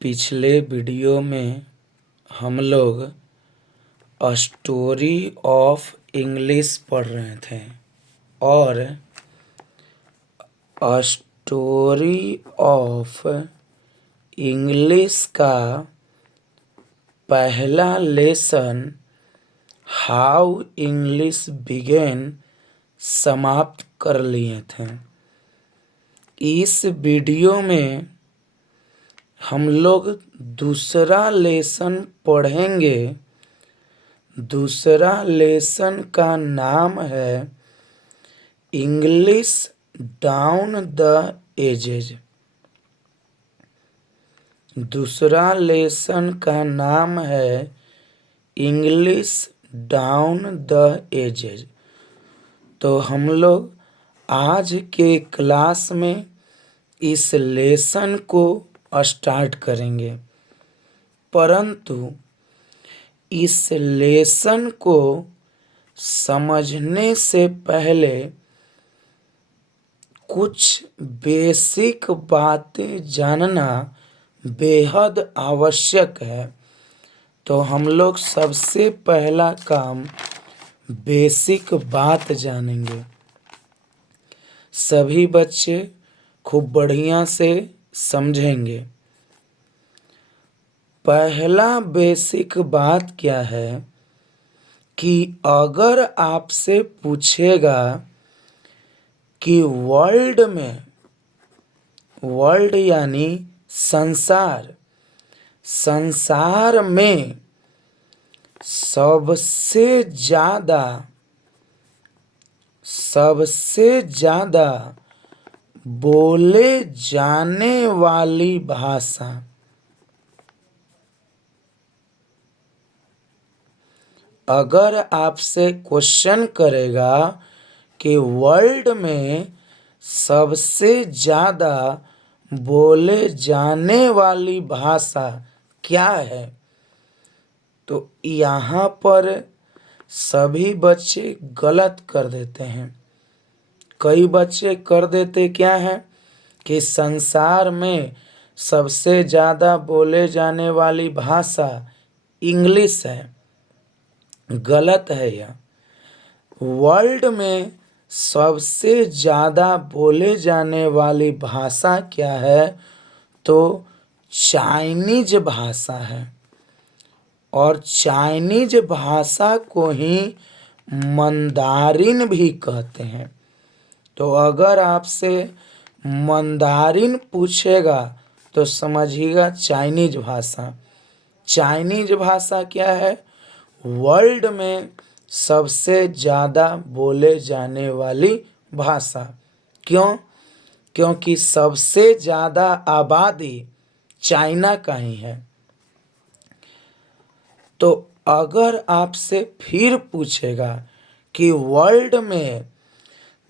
पिछले वीडियो में हम लोग स्टोरी ऑफ इंग्लिश पढ़ रहे थे और स्टोरी ऑफ इंग्लिश का पहला लेसन हाउ इंग्लिश बिगेन समाप्त कर लिए थे। इस वीडियो में हम लोग दूसरा लेसन पढ़ेंगे। दूसरा लेसन का नाम है इंग्लिश डाउन द एजेज। दूसरा लेसन का नाम है इंग्लिश डाउन द एजेज। तो हम लोग आज के क्लास में इस लेसन को स्टार्ट करेंगे, परंतु इस लेसन को समझने से पहले कुछ बेसिक बातें जानना बेहद आवश्यक है। तो हम लोग सबसे पहला काम बेसिक बात जानेंगे। सभी बच्चे खूब बढ़िया से समझेंगे। पहला बेसिक बात क्या है कि अगर आपसे पूछेगा कि वर्ल्ड यानी संसार में सबसे ज्यादा बोले जाने वाली भाषा, अगर आपसे क्वेश्चन करेगा कि वर्ल्ड में सबसे ज्यादा बोले जाने वाली भाषा क्या है, तो यहाँ पर सभी बच्चे गलत कर देते हैं। कई बच्चे कर देते क्या है कि संसार में सबसे ज़्यादा बोले जाने वाली भाषा इंग्लिश है। गलत है यह। वर्ल्ड में सबसे ज़्यादा बोले जाने वाली भाषा क्या है, तो चाइनीज भाषा है। और चाइनीज भाषा को ही मंदारिन भी कहते हैं। तो अगर आपसे मंदारिन पूछेगा तो समझिएगा चाइनीज भाषा। चाइनीज भाषा क्या है? वर्ल्ड में सबसे ज़्यादा बोले जाने वाली भाषा। क्यों? क्योंकि सबसे ज़्यादा आबादी चाइना का ही है। तो अगर आपसे फिर पूछेगा कि वर्ल्ड में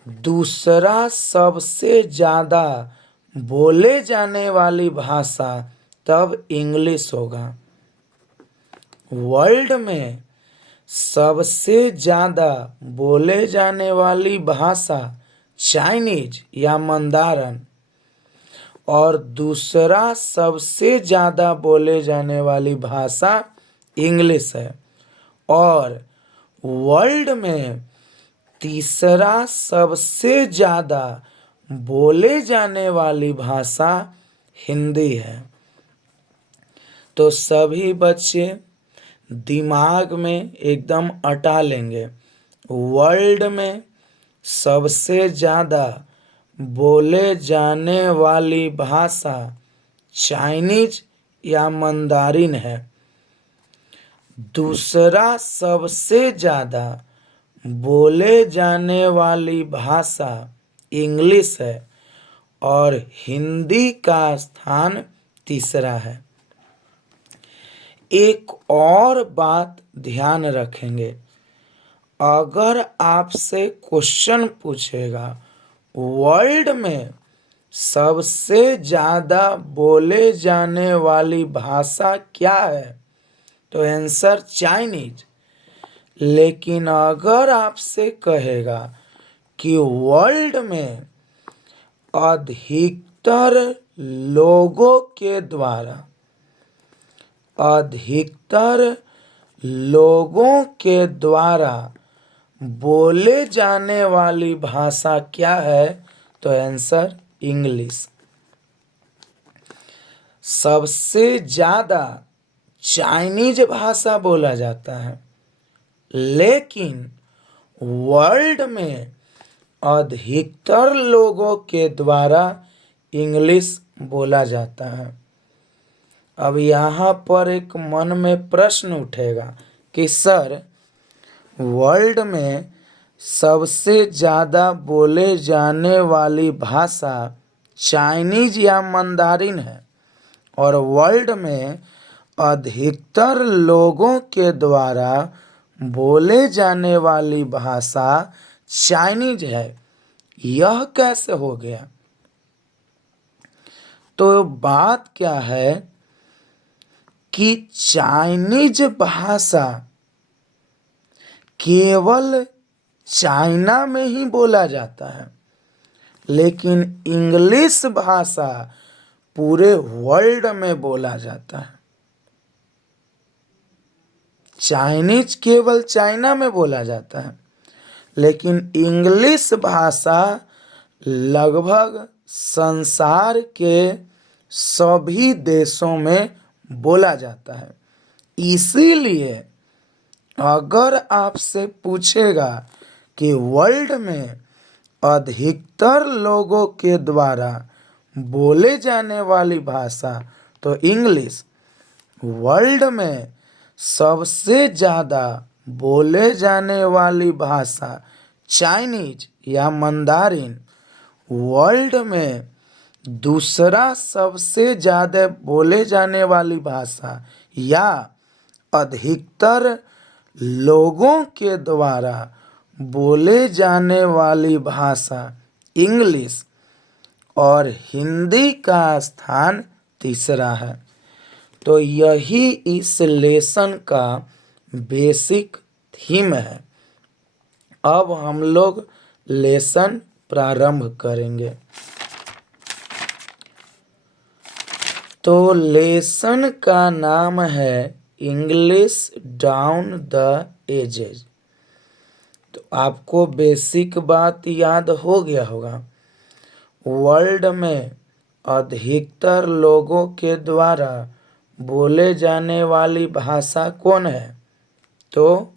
दूसरा सबसे ज़्यादा बोले जाने वाली भाषा, तब इंग्लिश होगा। वर्ल्ड में सबसे ज़्यादा बोले जाने वाली भाषा चाइनीज या मंदारन, और दूसरा सबसे ज़्यादा बोले जाने वाली भाषा इंग्लिश है। और वर्ल्ड में तीसरा सबसे ज़्यादा बोले जाने वाली भाषा हिंदी है। तो सभी बच्चे दिमाग में एकदम अटा लेंगे। वर्ल्ड में सबसे ज़्यादा बोले जाने वाली भाषा चाइनीज या मंदारिन है। दूसरा सबसे ज़्यादा बोले जाने वाली भाषा इंग्लिश है और हिंदी का स्थान तीसरा है। एक और बात ध्यान रखेंगे, अगर आपसे क्वेश्चन पूछेगा वर्ल्ड में सबसे ज़्यादा बोले जाने वाली भाषा क्या है, तो आंसर चाइनीज। लेकिन अगर आपसे कहेगा कि वर्ल्ड में अधिकतर लोगों के द्वारा अधिकतर लोगों के द्वारा बोले जाने वाली भाषा क्या है? तो आंसर इंग्लिश। सबसे ज़्यादा चाइनीज भाषा बोला जाता है, लेकिन वर्ल्ड में अधिकतर लोगों के द्वारा इंग्लिश बोला जाता है। अब यहाँ पर एक मन में प्रश्न उठेगा कि सर, वर्ल्ड में सबसे ज़्यादा बोले जाने वाली भाषा चाइनीज या मंदारिन है और वर्ल्ड में अधिकतर लोगों के द्वारा बोले जाने वाली भाषा चाइनीज है, यह कैसे हो गया? तो बात क्या है कि चाइनीज भाषा केवल चाइना में ही बोला जाता है, लेकिन इंग्लिश भाषा पूरे वर्ल्ड में बोला जाता है। चाइनीज केवल चाइना में बोला जाता है, लेकिन इंग्लिश भाषा लगभग संसार के सभी देशों में बोला जाता है। इसीलिए अगर आपसे पूछेगा कि वर्ल्ड में अधिकतर लोगों के द्वारा बोले जाने वाली भाषा तो इंग्लिश, वर्ल्ड में सबसे ज़्यादा बोले जाने वाली भाषा चाइनीज या मंदारिन, वर्ल्ड में दूसरा सबसे ज़्यादा बोले जाने वाली भाषा या अधिकतर लोगों के द्वारा बोले जाने वाली भाषा इंग्लिश, और हिंदी का स्थान तीसरा है। तो यही इस लेसन का बेसिक थीम है। अब हम लोग लेसन प्रारंभ करेंगे। तो लेसन का नाम है इंग्लिश डाउन द एजेस। तो आपको बेसिक बात याद हो गया होगा। वर्ल्ड में अधिकतर लोगों के द्वारा बोले जाने वाली भाषा कौन है? तो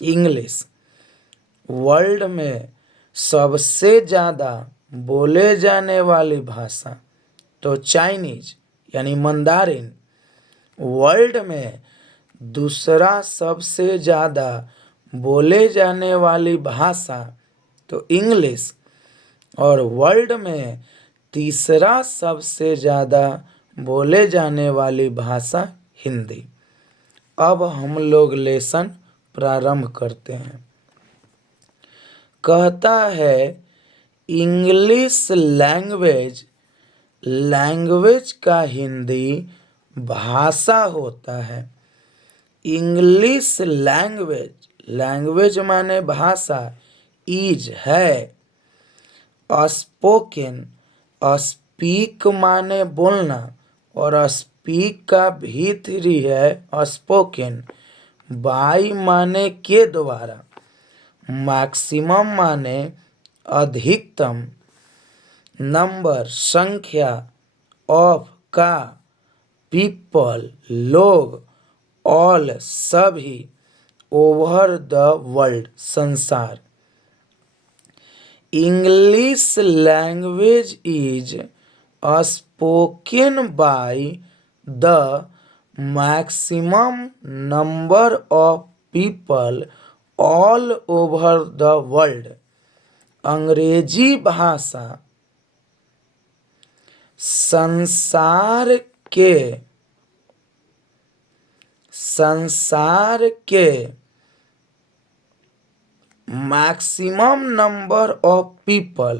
इंग्लिश। वर्ल्ड में सबसे ज़्यादा बोले जाने वाली भाषा तो चाइनीज यानी मंदारिन। वर्ल्ड में दूसरा सबसे ज़्यादा बोले जाने वाली भाषा तो इंग्लिश, और वर्ल्ड में तीसरा सबसे ज़्यादा बोले जाने वाली भाषा हिंदी। अब हम लोग लेसन प्रारंभ करते हैं। कहता है इंग्लिश लैंग्वेज, लैंग्वेज का हिंदी भाषा होता है। इंग्लिश लैंग्वेज, लैंग्वेज माने भाषा, इज है। स्पोकन, स्पीक माने बोलना, और स्पीक का भीतरी है स्पोकन। बाय माने के द्वारा, मैक्सिमम माने अधिकतम, नंबर संख्या, ऑफ का, पीपल लोग, ऑल सभी, ओवर द वर्ल्ड संसार। English language is spoken by the maximum number of people all over the world. अंग्रेजी भाषा संसार के मैक्सिमम नंबर ऑफ पीपल,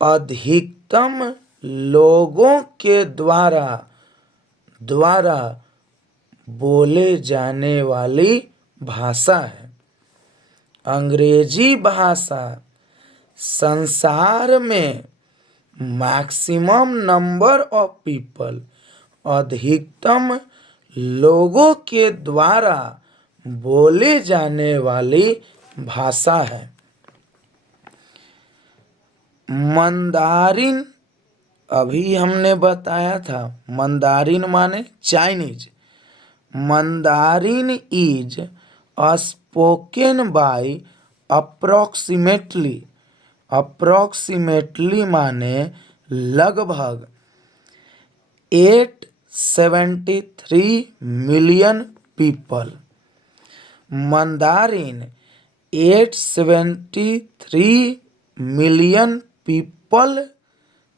अधिकतम लोगों के द्वारा बोले जाने वाली भाषा है। अंग्रेजी भाषा संसार में मैक्सिमम नंबर ऑफ पीपल, अधिकतम लोगों के द्वारा बोले जाने वाली भाषा है। मंदारिन, अभी हमने बताया था, मंदारिन माने Chinese. Mandarin is spoken by approximately, approximately माने लगभग 873 million people. Mandarin 873 million people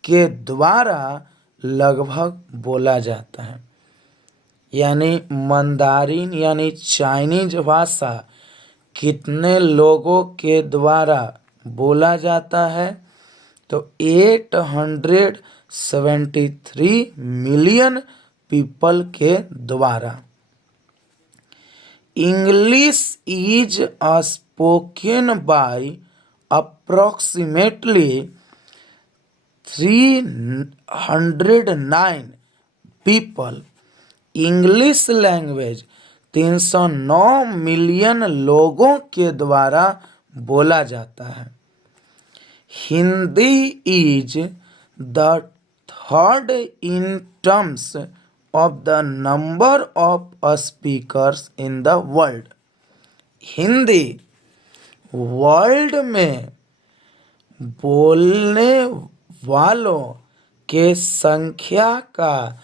के द्वारा लगभग बोला जाता है। यानी मंदारिन यानी चाइनीज भाषा कितने लोगों के द्वारा बोला जाता है? तो 873 मिलियन पीपल के द्वारा। English is spoken by approximately 309 people. English language 309 million लोगों के द्वारा बोला जाता है। Hindi is the third in terms of the number of speakers in the world. Hindi world में बोलने वालों के संख्या का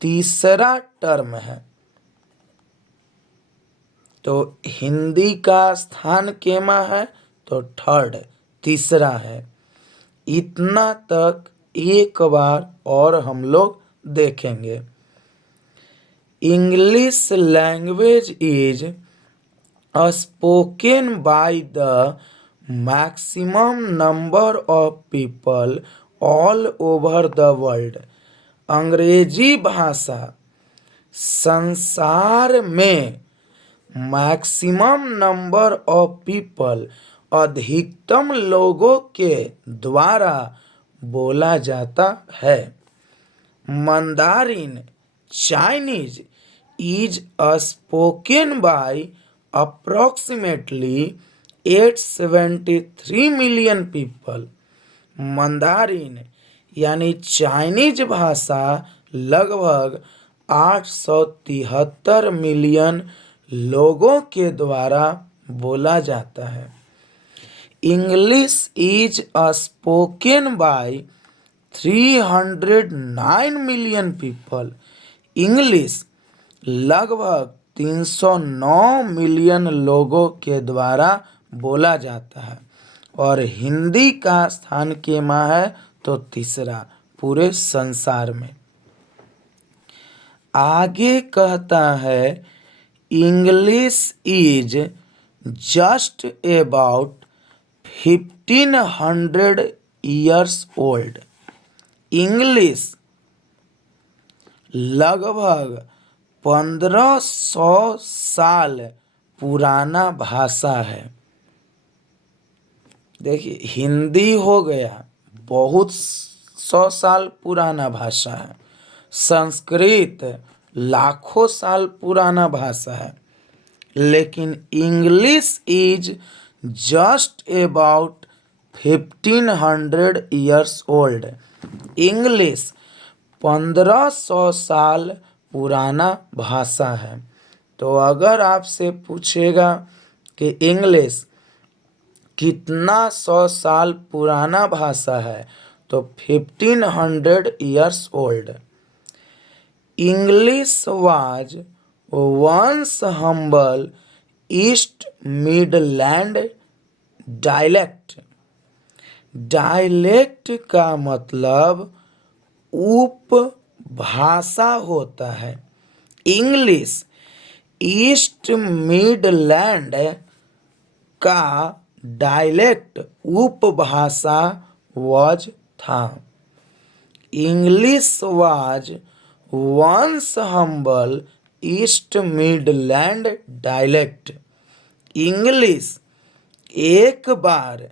तीसरा टर्म है। तो हिंदी का स्थान केमा है? तो थर्ड, तीसरा है। इतना तक एक बार और हम लोग देखेंगे। English language is spoken by the maximum number of people all over the world. अंग्रेजी भाषा संसार में मैक्सिमम नंबर ऑफ पीपल, अधिकतम लोगों के द्वारा बोला जाता है। Mandarin Chinese is spoken by approximately 873 million people. Mandarin यानी चाइनीज भाषा लगभग 873 मिलियन लोगों के द्वारा बोला जाता है। English is spoken by 309 million people. English लगभग 309 मिलियन लोगों के द्वारा बोला जाता है। और हिंदी का स्थान केमा है? तो तीसरा पूरे संसार में। आगे कहता है English is just about 1500 years old. English लगभग 1500 साल पुराना भाषा है। देखिए, हिंदी हो गया बहुत 100 साल पुराना भाषा है। संस्कृत लाखों साल पुराना भाषा है। लेकिन English is just about 1500 years old. English 1500 साल पुराना भाषा है। तो अगर आपसे पूछेगा कि इंग्लिश कितना 100 साल पुराना भाषा है, तो 1500 years old. English was once humble East Midland dialect. Dialect का मतलब उपभाषा होता है। इंग्लिश ईस्ट मिडलैंड का डायलेक्ट उपभाषा वाज था। English was once humble East Midland dialect. English एक बार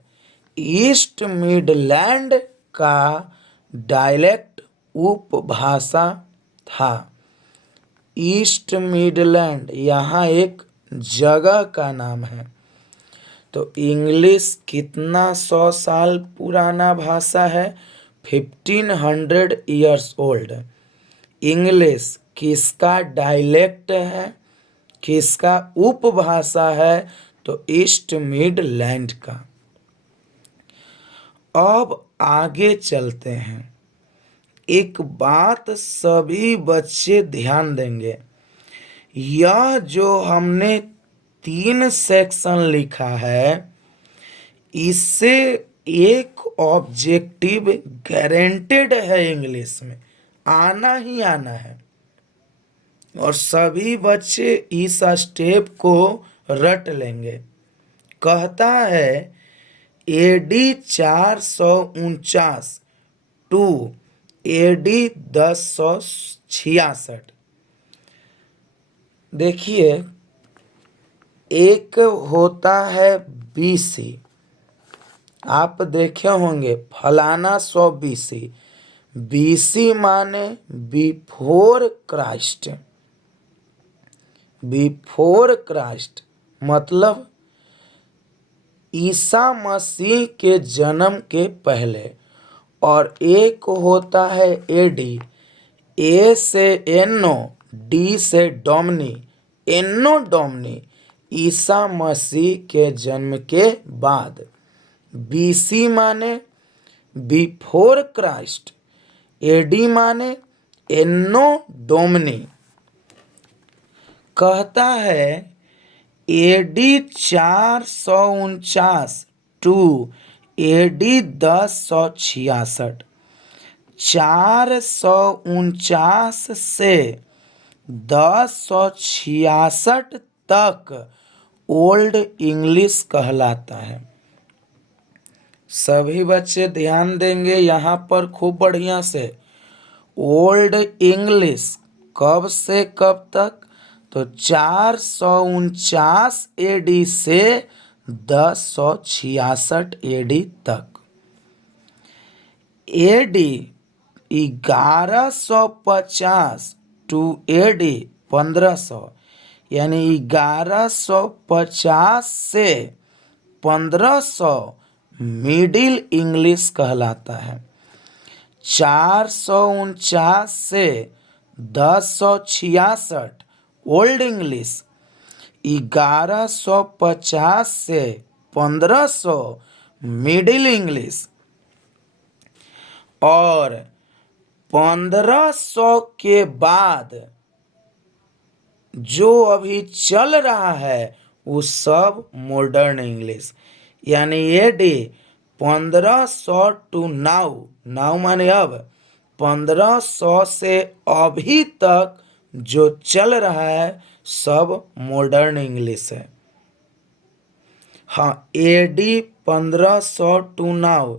ईस्ट मिडलैंड का डायलेक्ट उपभाषा था। ईस्ट मिडलैंड यहाँ एक जगह का नाम है। तो इंग्लिश कितना 100 साल पुराना भाषा है? 1500 ईयर्स ओल्ड। इंग्लिश किसका डायलेक्ट है? किसका उपभाषा है? तो ईस्ट मिडलैंड का। अब आगे चलते हैं। एक बात सभी बच्चे ध्यान देंगे, यह जो हमने 3 सेक्शन लिखा है, इससे एक ऑब्जेक्टिव गारंटेड है, इंग्लिश में आना ही आना है। और सभी बच्चे इस स्टेप को रट लेंगे। कहता है एडी 449 टू एडी 1066। देखिए, एक होता है बीसी, आप देखे होंगे फलाना 100 बीसी। बीसी माने बिफोर क्राइस्ट। बिफोर क्राइस्ट मतलब ईसा मसीह के जन्म के पहले। और एक होता है एडी, ए से एनो, डी से डोमनी, एनो डोमनी, ईसा मसीह के जन्म के बाद। बीसी माने बिफोर क्राइस्ट, एडी माने एनो डोमनी। कहता है एडी 449 टू एडी 1066। 449 से 1066 तक ओल्ड इंग्लिश कहलाता है। सभी बच्चे ध्यान देंगे यहाँ पर खूब बढ़िया से। ओल्ड इंग्लिश कब से कब तक? तो 449 एडी से 1066 एडी तक। एडी 1150 टू एडी 1500, यानी 1150 से 1500 मिडिल इंग्लिश कहलाता है। 449 से 1066 ओल्ड इंग्लिश। 1150 से 1500 मिडिल इंग्लिश। और 1500 के बाद जो अभी चल रहा है वो सब मॉडर्न इंग्लिश। यानी एडी 1500 टू नाउ, नाउ माने अब, 1500 से अभी तक जो चल रहा है सब मॉडर्न इंग्लिश है। हाँ, एडी 1500 टू नाउ,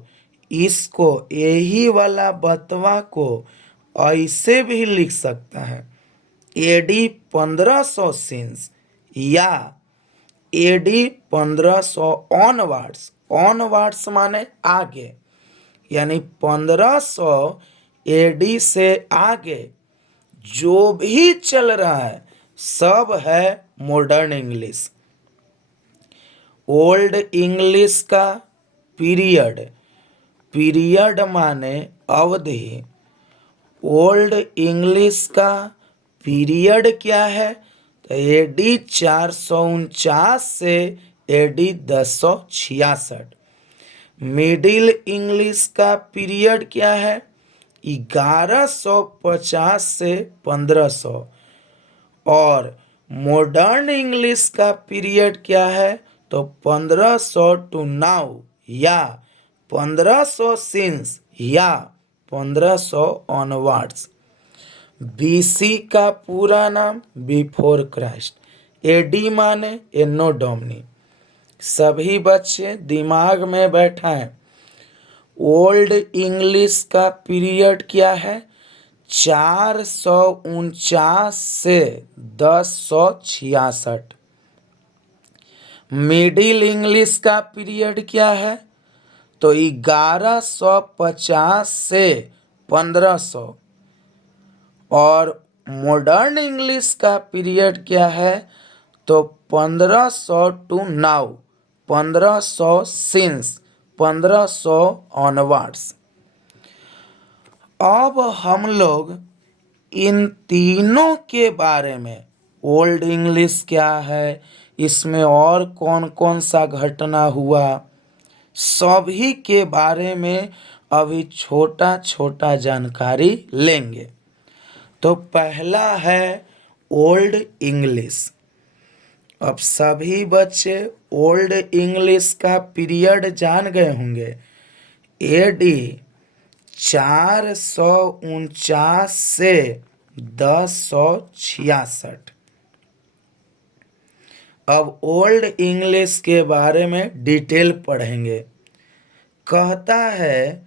इसको यही वाला बतवा को ऐसे भी लिख सकता है एडी 1500 सिंस, या एडी 1500 ऑनवर्ड्स। ऑनवर्ड्स माने आगे, यानी 1500 एडी से आगे जो भी चल रहा है सब है मॉडर्न इंग्लिश। ओल्ड इंग्लिश का पीरियड, पीरियड माने अवधि। ओल्ड इंग्लिश का पीरियड क्या है? तो एडी 449 से एडी 1066। मिडिल इंग्लिश का पीरियड क्या है? 1150 से 1500। और मॉडर्न इंग्लिश का पीरियड क्या है? तो 1500 टू नाउ, या 1500 सिंस, या 1500 ऑनवर्ड्स। बीसी का पूरा नाम बिफोर क्राइस्ट। एडी माने एनो डोमनी। सभी बच्चे दिमाग में बैठाएं। ओल्ड इंग्लिश का पीरियड क्या है? 449 से 1066। मिडिल इंग्लिश का पीरियड क्या है? तो 1150 से 1500। और मॉडर्न इंग्लिश का पीरियड क्या है? तो 1500 टू नाउ, 1500 सिंस 1500 ऑनवर्ड्स। अब हम लोग इन तीनों के बारे में, ओल्ड इंग्लिश क्या है, इसमें और कौन कौन सा घटना हुआ, सभी के बारे में अभी छोटा छोटा जानकारी लेंगे। तो पहला है ओल्ड इंग्लिश। अब सभी बच्चे ओल्ड इंग्लिश का पीरियड जान गए होंगे। एडी 449 से 1066। अब ओल्ड इंग्लिश के बारे में डिटेल पढ़ेंगे। कहता है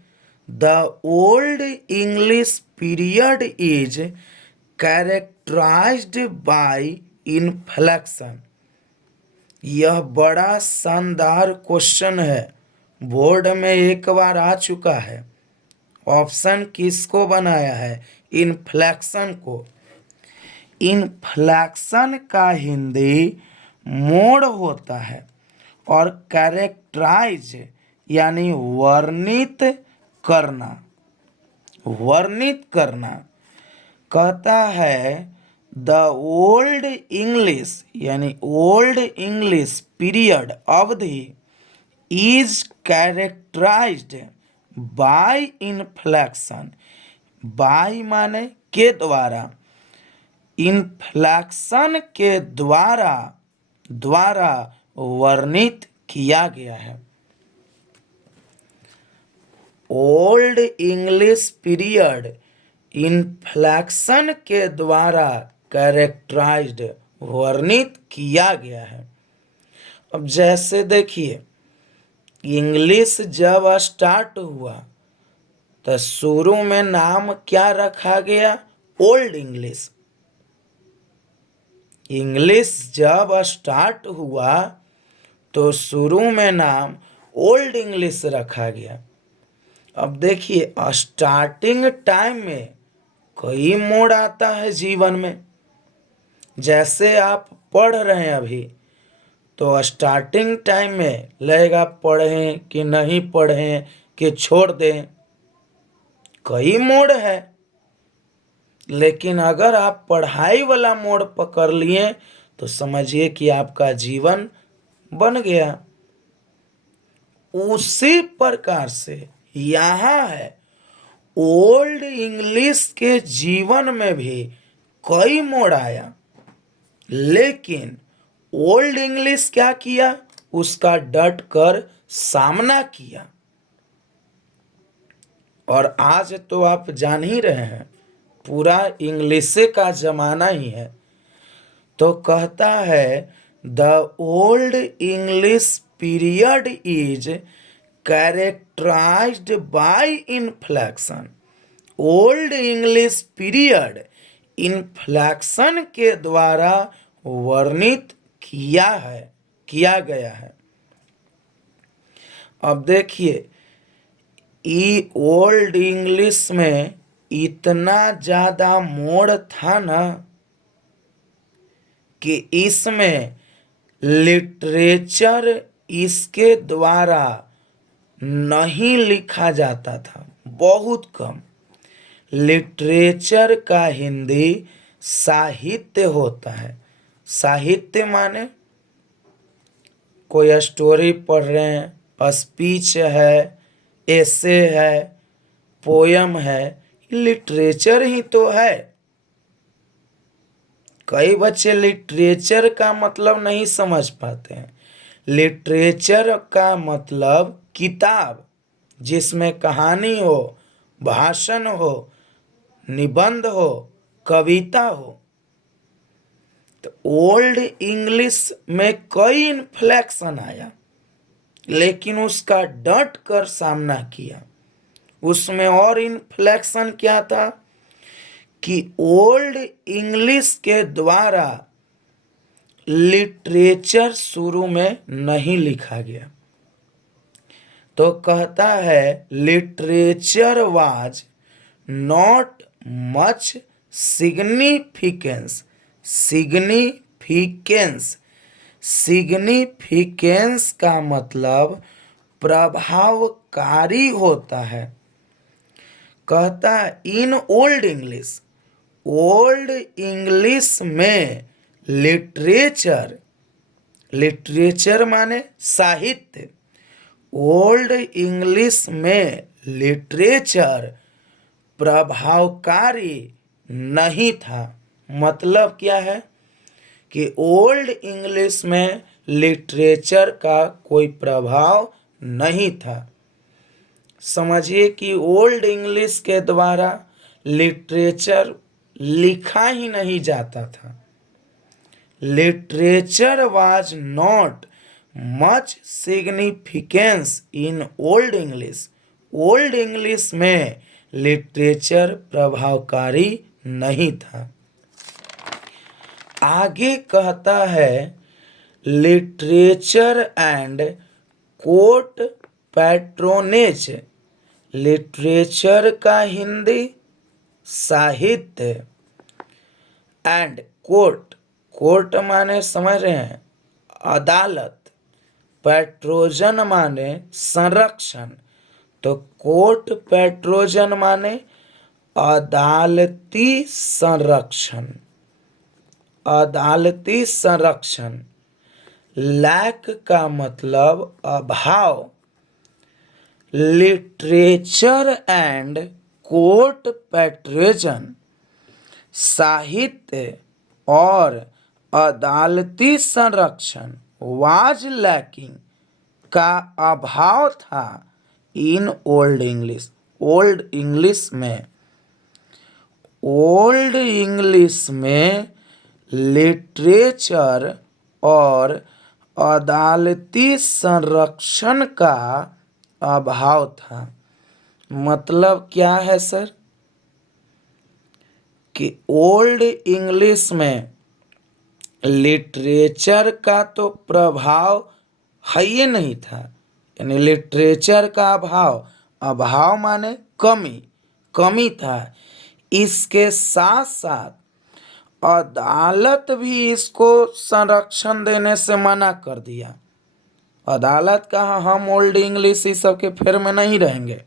the old English period is characterised by inflection. यह बड़ा शानदार क्वेश्चन है, बोर्ड में एक बार आ चुका है। ऑप्शन किसको बनाया है? इन्फ्लेक्शन को। इन्फ्लेक्शन का हिंदी मोड़ होता है और कैरेक्टराइज यानी वर्णित करना, वर्णित करना। कहता है द ओल्ड इंग्लिश यानी ओल्ड इंग्लिश पीरियड अवधि is characterised by inflection. By माने के द्वारा, इन्फ्लेक्शन के द्वारा वर्णित किया गया है। ओल्ड इंग्लिश पीरियड इन्फ्लेक्शन के द्वारा कैरेक्टराइज्ड वर्णित किया गया है। अब जैसे देखिए, इंग्लिश जब स्टार्ट हुआ तो शुरू में नाम क्या रखा गया? Old English. इंग्लिश जब स्टार्ट हुआ तो शुरू में नाम ओल्ड इंग्लिश रखा गया। अब देखिए, स्टार्टिंग टाइम में कई मोड़ आता है जीवन में। जैसे आप पढ़ रहे हैं अभी, तो स्टार्टिंग टाइम में लगेगा पढ़ें कि नहीं पढ़ें कि छोड़ दें, कई मोड़ है। लेकिन अगर आप पढ़ाई वाला मोड़ पकड़ लिए तो समझिए कि आपका जीवन बन गया। उसी प्रकार से यहाँ है, ओल्ड इंग्लिश के जीवन में भी कई मोड़ आया, लेकिन ओल्ड इंग्लिश क्या किया? उसका डट कर सामना किया। और आज तो आप जान ही रहे हैं, पूरा इंग्लिश का जमाना ही है। तो कहता है the old English period is characterised by inflection. Old English period inflection के द्वारा वर्णित किया गया है। अब देखिए, ई ओल्ड इंग्लिश में इतना ज्यादा मोड़ था ना कि इसमें लिटरेचर इसके द्वारा नहीं लिखा जाता था, बहुत कम। लिटरेचर का हिंदी साहित्य होता है। साहित्य माने कोई स्टोरी पढ़ रहे हैं, स्पीच है, एसे है, पोयम है, लिटरेचर ही तो है। कई बच्चे लिटरेचर का मतलब नहीं समझ पाते हैं। लिटरेचर का मतलब किताब जिसमें कहानी हो, भाषण हो, निबंध हो, कविता हो। तो ओल्ड इंग्लिश में कई इन्फ्लेक्शन आया, लेकिन उसका डट कर सामना किया। उसमें और इन्फ्लेक्शन क्या था कि ओल्ड इंग्लिश के द्वारा लिटरेचर शुरू में नहीं लिखा गया। तो कहता है literature was not much significance, significance, significance का मतलब प्रभावकारी होता है। कहता है in old English, old English में लिटरेचर, लिटरेचर माने साहित्य, ओल्ड इंग्लिश में लिटरेचर प्रभावकारी नहीं था। मतलब क्या है कि ओल्ड इंग्लिश में लिटरेचर का कोई प्रभाव नहीं था। समझिए कि ओल्ड इंग्लिश के द्वारा लिटरेचर लिखा ही नहीं जाता था। Literature was not much significance in old English, old English में लिटरेचर प्रभावकारी नहीं था। आगे कहता है literature and court patronage, literature का हिंदी साहित्य, एंड कोर्ट, कोर्ट माने समझ रहे हैं अदालत, पैट्रोजन माने संरक्षण, तो कोर्ट पैट्रोजन माने अदालती संरक्षण, अदालती संरक्षण। लैक का मतलब अभाव। लिटरेचर एंड कोर्ट पैट्रोजन, साहित्य और अदालती संरक्षण वाज लैकिंग का अभाव था in old English, old English में, ओल्ड इंग्लिश में लिटरेचर और अदालती संरक्षण का अभाव था। मतलब क्या है सर कि ओल्ड इंग्लिश में लिटरेचर का तो प्रभाव है ही नहीं था, यानी लिटरेचर का अभाव, अभाव माने कमी, कमी था। इसके साथ साथ अदालत भी इसको संरक्षण देने से मना कर दिया। अदालत कहा हम ओल्ड इंग्लिश इस सब के फेर में नहीं रहेंगे।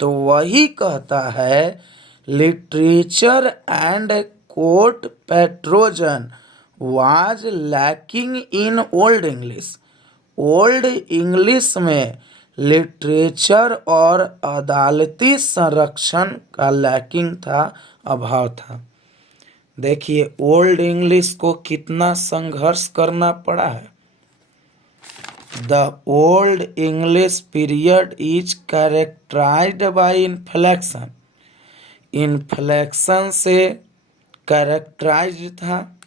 तो वही कहता है literature and court patronage was lacking in old English, old English में लिटरेचर और अदालती संरक्षण का लैकिंग था, अभाव था। देखिए ओल्ड इंग्लिश को कितना संघर्ष करना पड़ा है। The old English period is characterised by inflection, inflection से कैरेक्टराइज्ड था।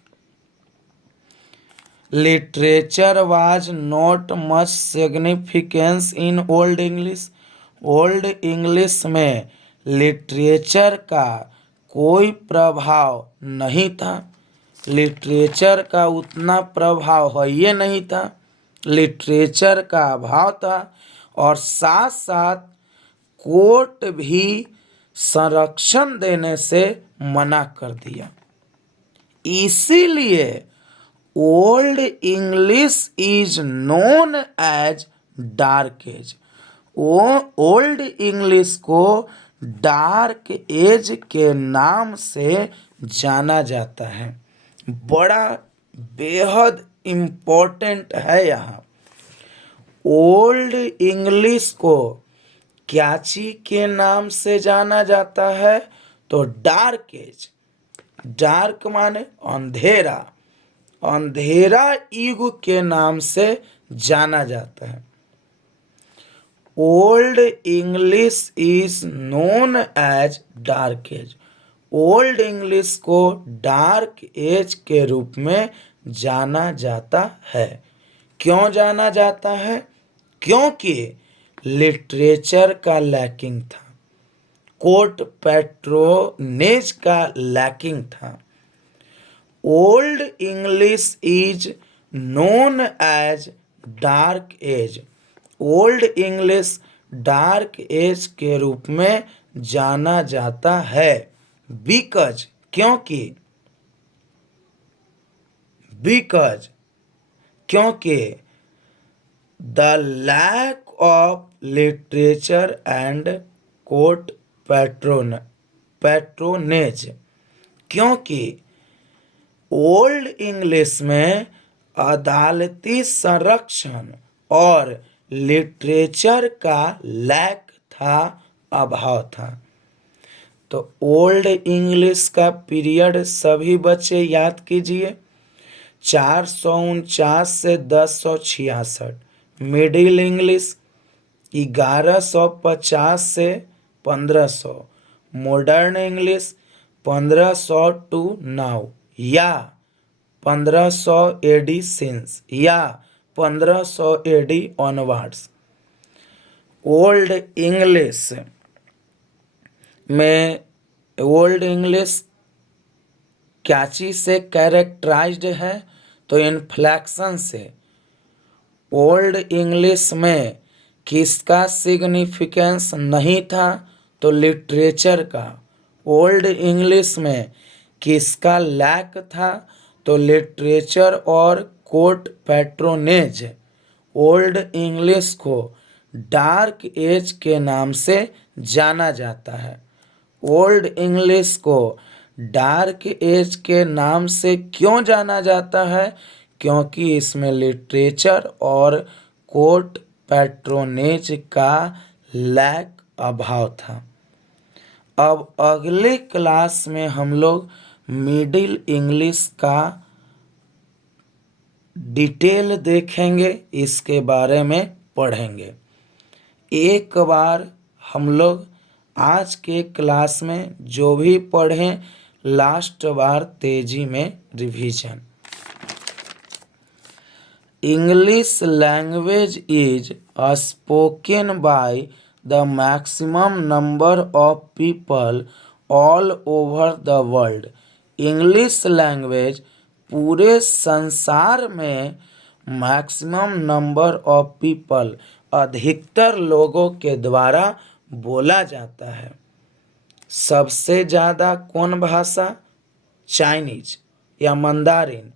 Literature was not much significance in old English, old English में लिटरेचर का कोई प्रभाव नहीं था। लिटरेचर का उतना प्रभाव है ये नहीं था, लिटरेचर का अभाव था। और साथ साथ कोर्ट भी संरक्षण देने से मना कर दिया। इसीलिए Old English is known as dark age, Old English को डार्क एज के नाम से जाना जाता है। बड़ा बेहद इम्पोर्टेंट है यहाँ। ओल्ड इंग्लिश को क्या चीज के नाम से जाना जाता है? तो डार्क एज, डार्क माने अंधेरा, अंधेरा युग के नाम से जाना जाता है। Old English is known as dark age, Old English को डार्क एज के रूप में जाना जाता है। क्यों जाना जाता है? क्योंकि लिटरेचर का लैकिंग था, कोर्ट पैट्रोनेज का लैकिंग था। Old English is known as dark age, Old English dark age के रूप में जाना जाता है। बिकॉज क्योंकि, बिकॉज क्योंकि the lack of literature and court patronage, क्योंकि ओल्ड इंग्लिश में अदालती संरक्षण और लिटरेचर का लैक था, अभाव था। तो ओल्ड इंग्लिश का पीरियड सभी बच्चे याद कीजिए, 449 से 1066। मिडिल इंग्लिश 1150 से 1500। मॉडर्न इंग्लिश 1500 टू नाउ या 1500 एडी सिंस या 1500 एडी ऑनवर्ड्स। ओल्ड इंग्लिश में, ओल्ड इंग्लिश क्या चीज से कैरेक्टराइज्ड है? तो इन्फ्लेक्शन से। ओल्ड इंग्लिश में किसका सिग्निफिकेंस नहीं था? तो लिटरेचर का। ओल्ड इंग्लिश में किसका लैक था? तो लिटरेचर और कोर्ट पैट्रोनेज। ओल्ड इंग्लिश को डार्क एज के नाम से जाना जाता है। ओल्ड इंग्लिश को डार्क एज के नाम से क्यों जाना जाता है? क्योंकि इसमें लिटरेचर और कोर्ट पैट्रोनेज का लैक, अभाव था। अब अगले क्लास में हम लोग मिडिल इंग्लिश का डिटेल देखेंगे, इसके बारे में पढ़ेंगे। एक बार हम लोग आज के क्लास में जो भी पढ़ें, लास्ट बार तेजी में revision. English language is spoken by the maximum number of people all over the world. English language पूरे संसार में मैक्सिमम नंबर ऑफ पीपल, अधिकतर लोगों के द्वारा बोला जाता है। सबसे ज़्यादा कौन भाषा? चाइनीज या मंदारिन।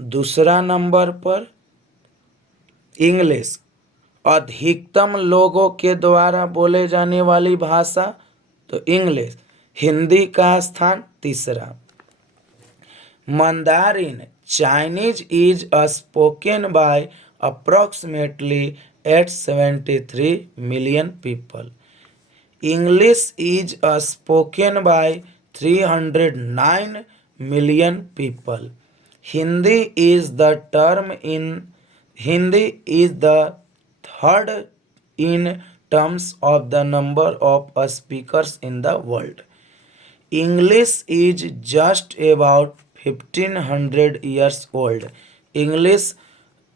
दूसरा नंबर पर इंग्लिश। अधिकतम लोगों के द्वारा बोले जाने वाली भाषा तो इंग्लिश। हिंदी का स्थान तीसरा। Mandarin Chinese is spoken by approximately 873 million people. English is spoken by 309 million people. Hindi is the third in terms of the number of speakers in the world. English is just about 1500 years old. English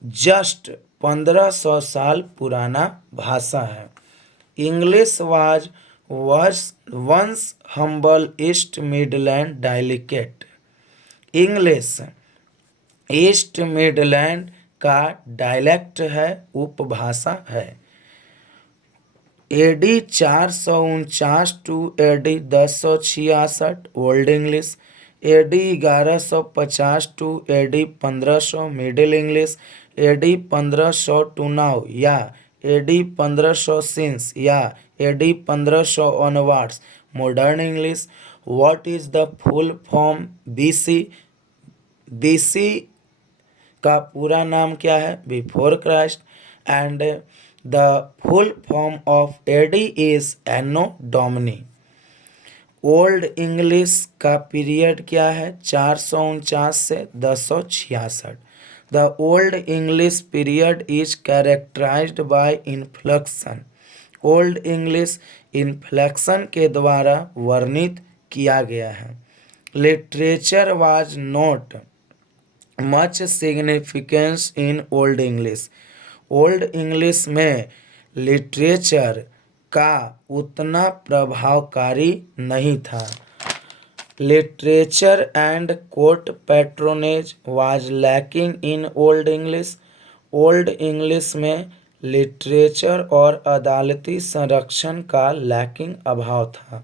just 1500 साल पुराना भाषा है। English was once humble East Midland dialect. English East Midland का dialect है, उपभाषा है। AD 449 to AD 1066 Old English. AD 1150 to AD 1500 Middle English. AD 1500 to now या AD 1500 since या AD 1500 onwards Modern English. What is the full form BC? BC का पूरा नाम क्या है? Before Christ. And the full form of AD is anno domini. Old English का period क्या है? 449 से 1066। The Old English period is characterized by inflection. Old English inflection के द्वारा वर्णित किया गया है। Literature was not much significance in Old English. Old English में literature का उतना प्रभावकारी नहीं था। Literature and court patronage was lacking in Old English. Old English में लिटरेचर और अदालती संरक्षण का लैकिंग, अभाव था।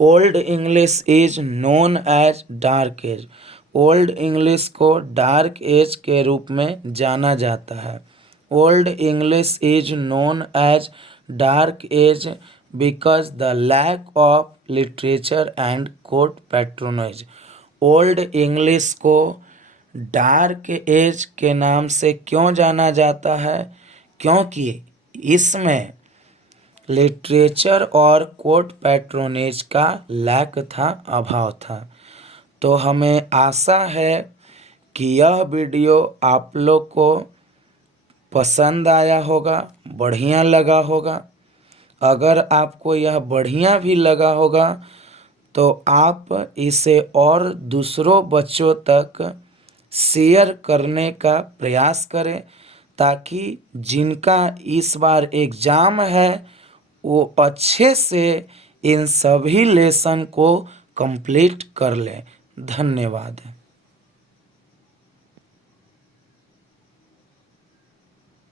Old English is known as dark age. Old English को डार्क एज के रूप में जाना जाता है। Old English is known as dark age because the lack of literature and court patronage. Old English को डार्क एज के नाम से क्यों जाना जाता है? क्योंकि इसमें लिटरेचर और कोर्ट पैट्रोनेज का लैक था, अभाव था। तो हमें आशा है कि यह वीडियो आप लोग को पसंद आया होगा, बढ़िया लगा होगा। अगर आपको यह बढ़िया भी लगा होगा तो आप इसे और दूसरों बच्चों तक शेयर करने का प्रयास करें, ताकि जिनका इस बार एग्ज़ाम है वो अच्छे से इन सभी लेसन को कंप्लीट कर लें। धन्यवाद।